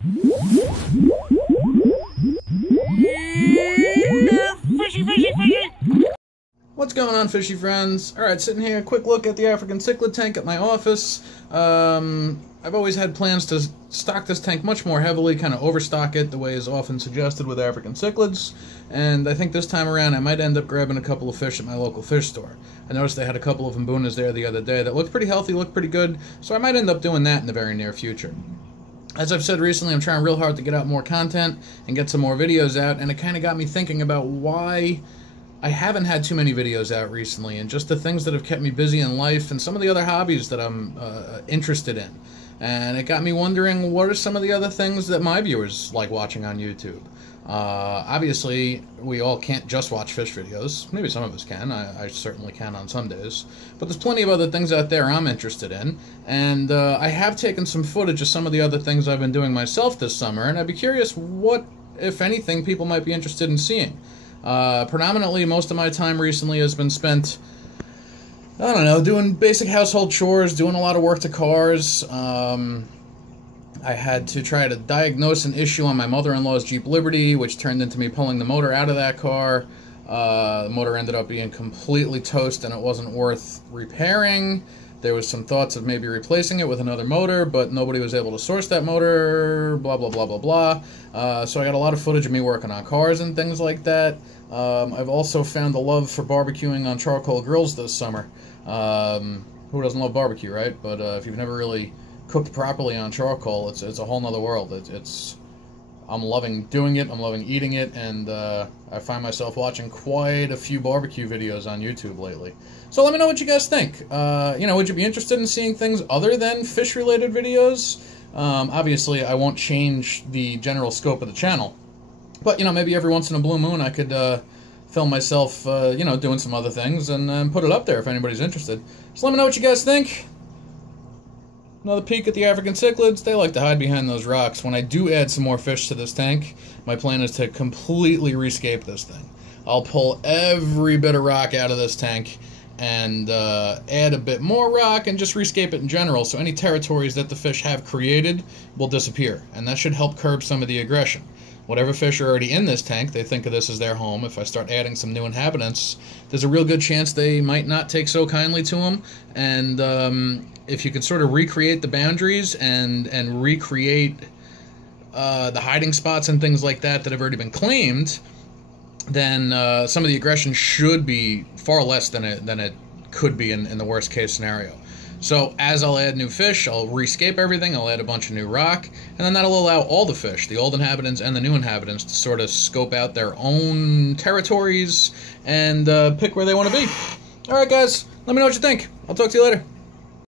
Fishy, fishy, fishy! What's going on, fishy friends? Alright, sitting here, quick look at the African cichlid tank at my office. I've always had plans to stock this tank much more heavily, kind of overstock it the way is often suggested with African cichlids, and I think this time around I might end up grabbing a couple of fish at my local fish store. I noticed they had a couple of mbunas there the other day that looked pretty healthy, looked pretty good, so I might end up doing that in the very near future. As I've said recently, I'm trying real hard to get out more content and get some more videos out, and it kind of got me thinking about why I haven't had too many videos out recently, and just the things that have kept me busy in life and some of the other hobbies that I'm interested in. And it got me wondering, what are some of the other things that my viewers like watching on YouTube? Obviously, we all can't just watch fish videos. Maybe some of us can. I certainly can on some days. But there's plenty of other things out there I'm interested in. And I have taken some footage of some of the other things I've been doing myself this summer, and I'd be curious what, if anything, people might be interested in seeing. Predominantly, most of my time recently has been spent, I don't know, doing basic household chores, doing a lot of work to cars. I had to try to diagnose an issue on my mother-in-law's Jeep Liberty, which turned into me pulling the motor out of that car. The motor ended up being completely toast and it wasn't worth repairing. There was some thoughts of maybe replacing it with another motor, but nobody was able to source that motor, blah, blah, blah, blah, blah. So I got a lot of footage of me working on cars and things like that. I've also found a love for barbecuing on charcoal grills this summer. Who doesn't love barbecue, right? But if you've never really cooked properly on charcoal, it's a whole nother world. I'm loving doing it, I'm loving eating it, and I find myself watching quite a few barbecue videos on YouTube lately. So let me know what you guys think. Would you be interested in seeing things other than fish-related videos? Obviously, I won't change the general scope of the channel, but, maybe every once in a blue moon I could film myself, doing some other things and put it up there if anybody's interested. So let me know what you guys think. Another peek at the African cichlids. They like to hide behind those rocks. When I do add some more fish to this tank, my plan is to completely rescape this thing. I'll pull every bit of rock out of this tank and add a bit more rock and just rescape it in general, so any territories that the fish have created will disappear, and that should help curb some of the aggression. Whatever fish are already in this tank, they think of this as their home. If I start adding some new inhabitants, there's a real good chance they might not take so kindly to them. And if you could sort of recreate the boundaries and recreate the hiding spots and things like that have already been claimed, then some of the aggression should be far less than it could be in the worst case scenario. So as I'll add new fish, I'll rescape everything, I'll add a bunch of new rock, and then that'll allow all the fish, the old inhabitants and the new inhabitants, to sort of scope out their own territories and pick where they want to be. Alright guys, let me know what you think. I'll talk to you later.